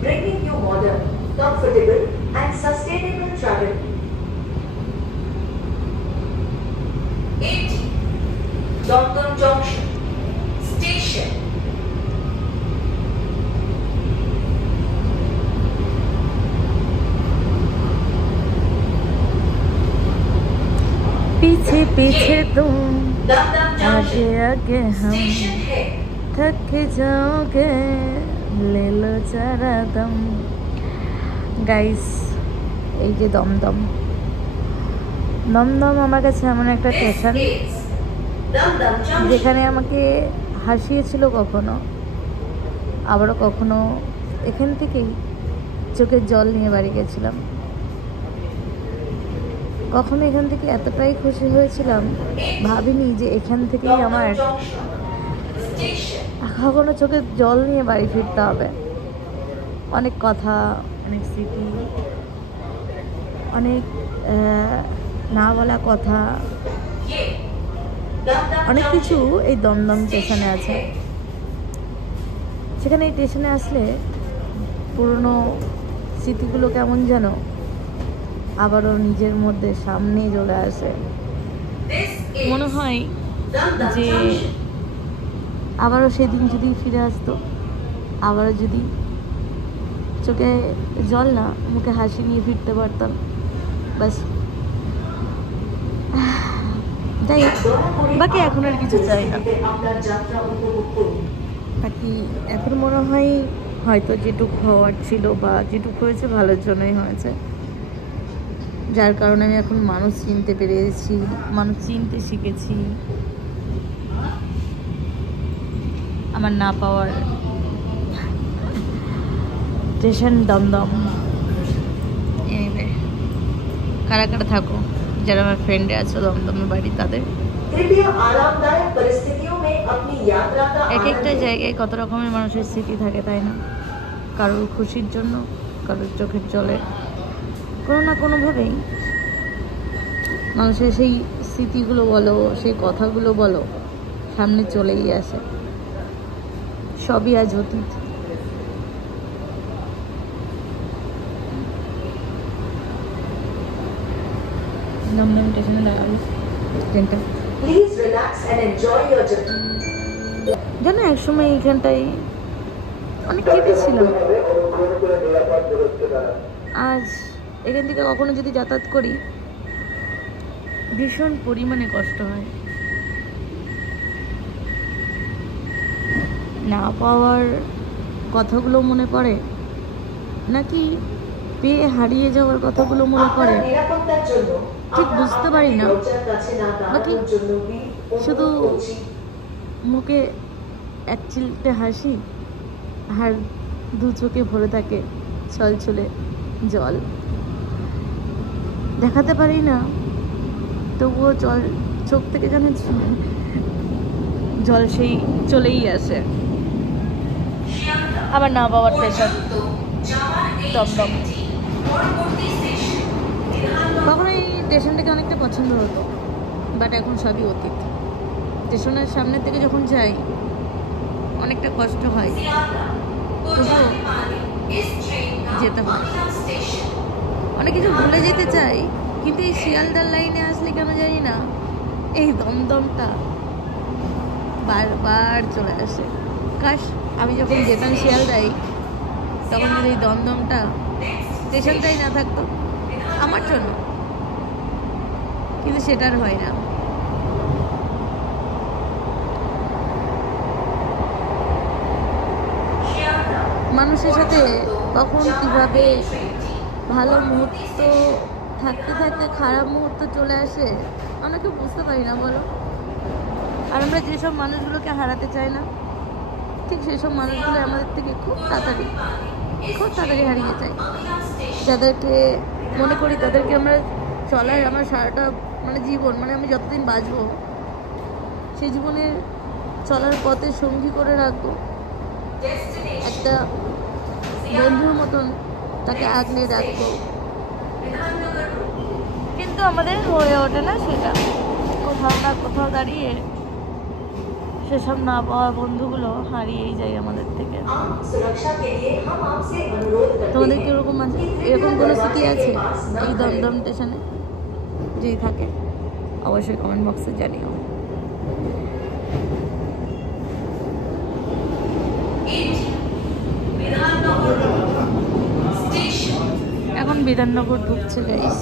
bringing you modern, comfortable and sustainable travel. 80. Dongdon Junction Station. पीछे पीछे तुम Dongdon आगे Junction आगे हम Station है। थक जाओगे ले लो जरा दम গাইস এই যে দমদম দমদম আমার কাছে এমন একটা This station is Dongdon Junction. যেখানে আমাকে হাসিয়েছিল কখনো আবারও কখনো এখান থেকেই চোখের জল নিয়ে বাড়ি গেছিলাম কখনো এখান থেকে এতটাই খুশি হয়েছিলাম ভাবিনি যে এখান থেকেই আমার Dongdon Junction Station. কখনো চোখের জল নিয়ে বাড়ি ফিরতে হবে অনেক কথা অনেক স্মৃতি অনেক না বলা কথা ये Dongdon অনেক কিছু Junction এই দমদম স্টেশনে Station আছে है। সেখানে এই স্টেশনে আসলে পুরনো স্মৃতিগুলো কেমন যেন আবারও নিজের মধ্যে সামনে চলে আসে This is মনে হয় Dongdon যে Junction. আবারও সেদিন যদি ফিরে আসতো আবারও যদি চোখে জল না মুখে হাসি নিয়ে ফিরতে পারতাম বাস যাই হোক, বাকি এখন আর কিছু চাই না আপনার যাত্রা উপভোগ করুন। বাকি এখন মনে হয় হয়তো যেটুকু হওয়ার ছিল বা যেটুকু হয়েছে ভালোর জন্যই হয়েছে যার কারণে আমি এখন মানুষ চিনতে পেরেছি মানুষ চিনতে শিখেছি আমার না পাওয়ার স্টেশন দমদম কারা কারা থাকো যারা আমার ফ্রেন্ডে আছে দমদমের বাড়ি তাদের कृपया आरामदायक परिस्थितियों में अपनी यात्रा का এক একটা आनंद জায়গায় কত রকমের মানুষের স্মৃতি থাকে তাই না কারোর খুশির জন্য কারোর চোখের জলে কোনো না কোনোভাবেই মানুষের সেই স্মৃতিগুলো বলো সেই কথাগুলো বলো সামনে চলেই আসে সবই আজ অতীত দমদম স্টেশনে দাঁড়ালো ট্রেনটা Please relax and enjoy your journey. জানো একসময় এইখানটায় অনেক কেঁদেছিলাম আজ এখান থেকে কখনো যদি যাতায়াত করি ভীষণ পরিমাণে কষ্ট হয় না পাওয়ার কথাগুলো মনে পড়ে নাকি পেয়ে হারিয়ে যাওয়ার কথাগুলো মনে পড়ে আপনার নিরাপত্তার জন্য ঠিক বুঝতে পারি না দরজার কাছে না বাকি দাঁড়ানোর জন্য শুধু মুখে এক চিলতে হাসি আর দু চোখে ভরে থাকে ছলছলে জল দেখাতে পারি না তবুও চোখ থেকে যেন জল সেই চলেই আসে আবার না পাওয়ার স্টেশন দমদম কখনো এই স্টেশনটাকে অনেকটা পছন্দ হতো বাট এখন সবই অতীত স্টেশনের সামনের থেকে যখন যাই অনেকটা কষ্ট হয় তবুও যেতে হয় অনেক কিছু ভুলে যেতে চাই কিন্তু এই শিয়ালদার লাইনে আসলে কেন জানি না এই দমদমটা বারবার চলে আসে কাশ আমি যখন যেতাম শিয়ালদায় তখন যদি এই দমদমটা স্টেশনটাই না থাকতো আমার জন্য কিন্তু সেটার হয় না মানুষের সাথে কখন কীভাবে ভালো মুহূর্ত থাকতে থাকতে খারাপ মুহূর্ত চলে আসে অনেকে বুঝতে পারি না বলো আর আমরা যেসব মানুষগুলোকে হারাতে চাই না ঠিক সেসব মানুষগুলো আমাদের থেকে খুব তাড়াতাড়ি হারিয়ে যায় যাদেরকে মনে করি তাদেরকে আমরা চলার আমার সারাটা মানে জীবন মানে আমি যতদিন বাঁচবো সেই জীবনের চলার পথে সঙ্গী করে রাখবো একটা বন্ধুর মতন তাকে আগলে রাখবো কিন্তু আমাদের হয়ে ওঠে না সেটা কোথাও না কোথাও দাঁড়িয়ে সেসব না পাওয়া বন্ধুগুলো হারিয়েই যায় আমাদের থেকে। आप सुरक्षा के लिए हम आपसे अनुरोध करते তোমাদের हैं কিরকম আছে, कि এরকম কোনো স্মৃতি दरवाजे আছে के पास न এই खड़े দমদম স্টেশনে? যদি থাকে অবশ্যই কমেন্ট বক্সে জানিও। এখন বিধাননগর ঢুকছে গাইস।